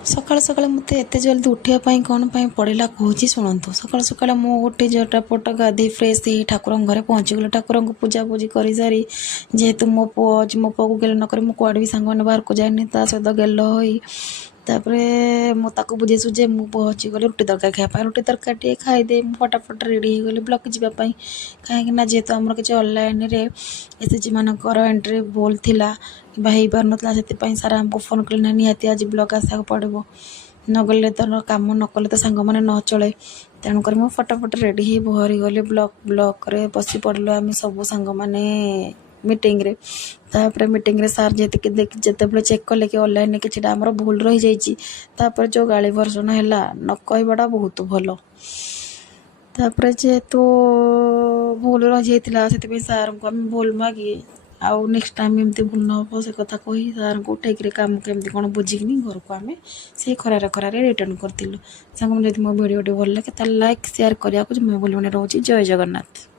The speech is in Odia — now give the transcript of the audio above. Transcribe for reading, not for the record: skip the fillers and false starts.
ସକାଳୁ ସକାଳୁ ମୋତେ ଏତେ ଜଲ୍ଦି ଉଠିବା ପାଇଁ କ'ଣ ପାଇଁ ପଡ଼ିଲା କହୁଛି ଶୁଣନ୍ତୁ। ସକାଳୁ ସକାଳୁ ମୁଁ ଉଠି ଝଟାପଟ ଗାଧୋଇ ଫ୍ରେଶ୍ ହେଇ ଠାକୁରଙ୍କ ଘରେ ପହଞ୍ଚିଗଲି। ଠାକୁରଙ୍କୁ ପୂଜାପୂଜି କରିସାରି ଯେହେତୁ ମୋ ପୁଅ ଅଛି, ମୋ ପୁଅକୁ ଗେଲ ନକରି ମୁଁ କୁଆଡ଼େ ବି ସାଙ୍ଗମାନେ ବାହାରକୁ ଯାଏନି, ତା ସହିତ ଗେଲ ହୋଇ ତାପରେ ମୁଁ ତାକୁ ବୁଝେଇ ସୁଝେଇ ମୁଁ ପହଞ୍ଚିଗଲି ରୁଟି ତରକାରୀ ଖାଇବା ପାଇଁ। ରୁଟି ତରକାରୀ ଟିକେ ଖାଇଦେଇ ମୁଁ ଫଟାଫଟ ରେଡ଼ି ହେଇଗଲି ବ୍ଲକ୍ ଯିବା ପାଇଁ। କାହିଁକିନା ଯେହେତୁ ଆମର କିଛି ଅନଲାଇନ୍ରେ SHG ମାନଙ୍କର ଏଣ୍ଟ୍ରି ଭୁଲ ଥିଲା କିମ୍ବା ହେଇପାରୁନଥିଲା, ସେଥିପାଇଁ ସାର୍ ଆମକୁ ଫୋନ୍ କଲେ ନା ନିହାତି ଆଜି ବ୍ଲକ୍ ଆସିବାକୁ ପଡ଼ିବ, ନଗଲେ ତ କାମ ନକଲେ ତ ସାଙ୍ଗମାନେ ନ ଚଳେ। ତେଣୁକରି ମୁଁ ଫଟାଫଟ ରେଡ଼ି ହେଇ ଭରିଗଲି ବ୍ଲକ୍ରେ ବସି ପଡ଼ିଲୁ ଆମେ ସବୁ ସାଙ୍ଗମାନେ ମିଟିଂରେ। ତାପରେ ମିଟିଂରେ ସାର୍ ଯେତେବେଳେ ଚେକ୍ କଲେ କି ଅନଲାଇନ୍ରେ କିଛିଟା ଆମର ଭୁଲ ରହିଯାଇଛି, ତାପରେ ଯେଉଁ ଗାଳି ବର୍ଷଣ ହେଲା ନ କହିବାଟା ବହୁତ ଭଲ। ତାପରେ ଯେହେତୁ ଭୁଲ ରହିଯାଇଥିଲା ସେଥିପାଇଁ ସାର୍ଙ୍କୁ ଆମେ ଭୁଲ ମାଗି ଆଉ ନେକ୍ସଟ ଟାଇମ୍ ଏମିତି ଭୁଲ ନ ହେବ ସେ କଥା କହି ସାର୍ଙ୍କୁ ଠିକ୍ରେ କାମ କେମିତି କ'ଣ ବୁଝିକିନି ଘରକୁ ଆମେ ସେଇ ଖରାରେ ରିଟର୍ଣ୍ଣ କରିଥିଲୁ। ସାଙ୍ଗମାନେ ଯଦି ମୋ ଭିଡ଼ିଓଟି ଭଲ ଲାଗେ ତାହେଲେ ଲାଇକ୍ ସେୟାର କରିବାକୁ ମୁଁ ଭୁଲିବନି। ରହୁଛି ଜୟ ଜଗନ୍ନାଥ।